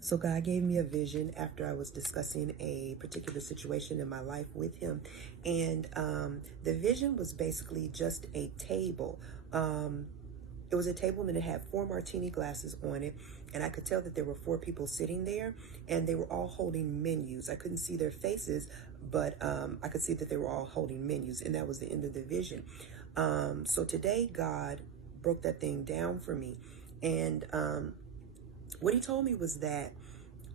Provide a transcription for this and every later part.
So God gave me a vision after I was discussing a particular situation in my life with him. And the vision was basically just a table. It was a table and it had 4 martini glasses on it. And I could tell that there were 4 people sitting there and they were all holding menus. I couldn't see their faces, but I could see that they were all holding menus. And that was the end of the vision. So today God broke that thing down for me. And what he told me was that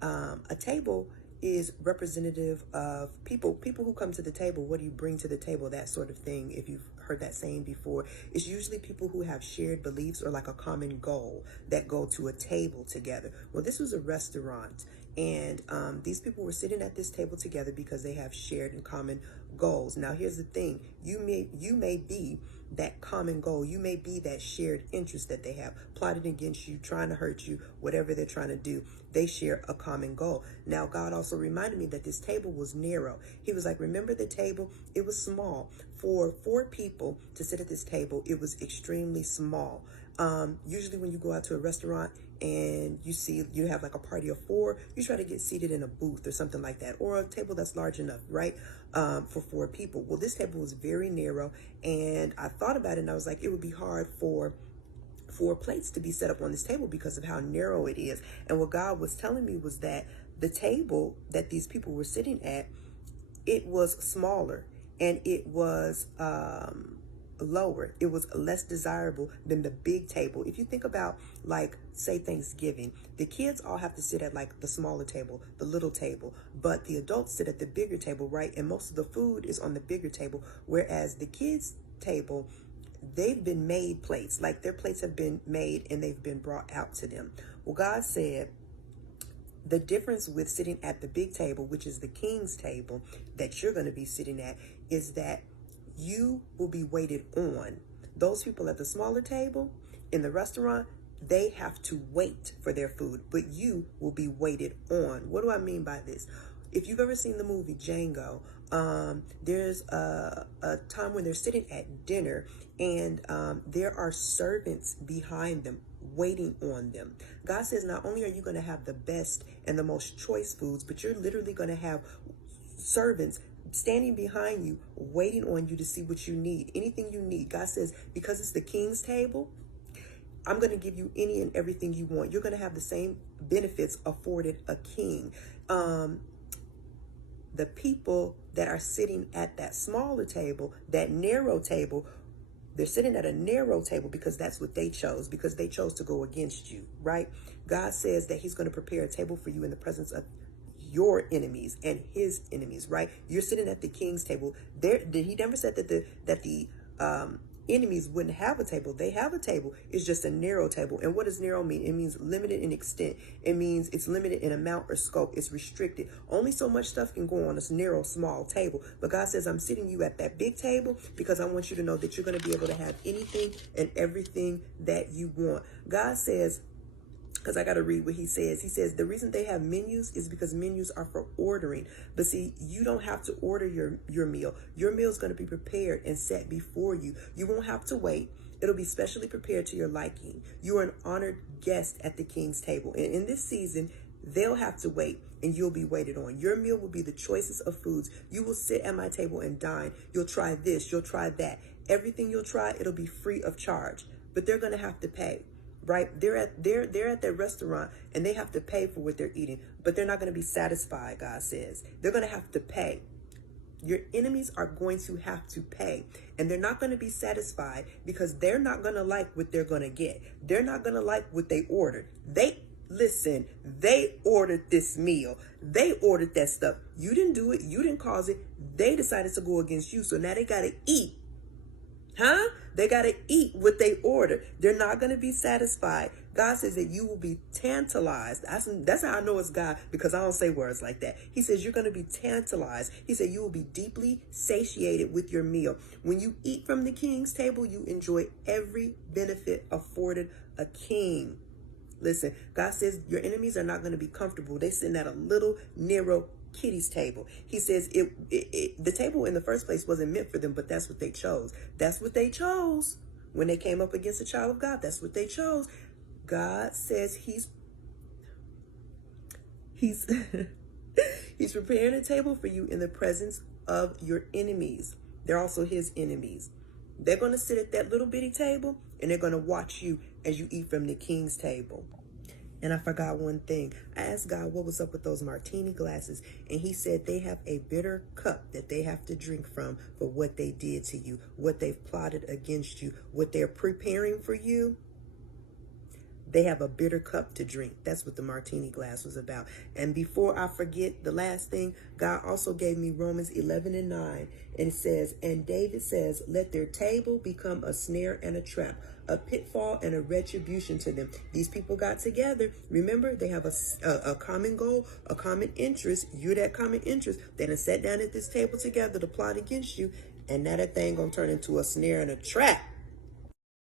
a table is representative of people who come to the table. What do you bring to the table? That sort of thing. If you've heard that saying before, it's usually people who have shared beliefs or like a common goal that go to a table together. Well, this was a restaurant, and these people were sitting at this table together because they have shared and common goals. Now, here's the thing: you may be that common goal. You may be that shared interest that they have, plotting against you, trying to hurt you, whatever they're trying to do. They share a common goal. Now, God also reminded me that this table was narrow. He was like, remember the table? It was small. For 4 people to sit at this table, it was extremely small. Usually when you go out to a restaurant and you have like a party of 4, you try to get seated in a booth or something like that, or a table that's large enough, right? For 4 people. Well, this table was very narrow, and I thought about it and I was like, it would be hard for 4 plates to be set up on this table because of how narrow it is. And what God was telling me was that the table that these people were sitting at, it was smaller and it was lower. It was less desirable than the big table. If you think about, like, say Thanksgiving, the kids all have to sit at like the smaller table, the little table, but the adults sit at the bigger table, right? And most of the food is on the bigger table, whereas the kids table, they've been made plates, like their plates have been made and they've been brought out to them. Well, God said the difference with sitting at the big table, which is the king's table that you're going to be sitting at, is that you will be waited on. Those people at the smaller table in the restaurant, they have to wait for their food, but you will be waited on. What do I mean by this? If you've ever seen the movie Django, there's a time when they're sitting at dinner and there are servants behind them waiting on them. God says not only are you going to have the best and the most choice foods, but you're literally going to have servants standing behind you, waiting on you to see what you need, anything you need. God says, because it's the king's table, I'm going to give you any and everything you want. You're going to have the same benefits afforded a king. The people that are sitting at that smaller table, that narrow table, they're sitting at a narrow table because that's what they chose, because they chose to go against you, right? God says that he's going to prepare a table for you in the presence of your enemies and his enemies, right? You're sitting at the king's table. He never said that the enemies wouldn't have a table. They have a table. It's just a narrow table. And what does narrow mean? It means limited in extent. It means it's limited in amount or scope. It's restricted. Only so much stuff can go on this narrow, small table. But God says, I'm sitting you at that big table because I want you to know that you're going to be able to have anything and everything that you want. God says, because I got to read what he says. He says the reason they have menus is because menus are for ordering. But see, you don't have to order your meal. Your meal is going to be prepared and set before you. You won't have to wait. It'll be specially prepared to your liking. You are an honored guest at the king's table. And in this season, they'll have to wait and you'll be waited on. Your meal will be the choicest of foods. You will sit at my table and dine. You'll try this. You'll try that. Everything you'll try, it'll be free of charge. But they're going to have to pay. Right? They're at their restaurant and they have to pay for what they're eating, but they're not going to be satisfied, God says. They're going to have to pay. Your enemies are going to have to pay, and they're not going to be satisfied because they're not going to like what they're going to get. They're not going to like what they ordered. They ordered this meal. They ordered that stuff. You didn't do it. You didn't cause it. They decided to go against you. So now they got to eat. They got to eat what they ordered. They're not going to be satisfied. God says that you will be tantalized. That's how I know it's God, because I don't say words like that. He says you're going to be tantalized. He said you will be deeply satiated with your meal. When you eat from the king's table, you enjoy every benefit afforded a king. Listen, God says your enemies are not going to be comfortable. They're sitting at a little narrow kiddie's table. He says the table in the first place wasn't meant for them, but that's what they chose. That's what they chose when they came up against a child of God. That's what they chose. God says He's he's preparing a table for you in the presence of your enemies. They're also his enemies. They're going to sit at that little bitty table and they're going to watch you as you eat from the king's table. And I forgot one thing. I asked God what was up with those martini glasses, and he said they have a bitter cup that they have to drink from for what they did to you, what they've plotted against you, what they're preparing for you. They have a bitter cup to drink. That's what the martini glass was about. And before I forget, the last thing, God also gave me Romans 11:9. And it says, and David says, let their table become a snare and a trap, a pitfall and a retribution to them. These people got together. Remember, they have a common goal, a common interest. You're that common interest. They done sat down at this table together to plot against you. And now that thing gonna turn into a snare and a trap.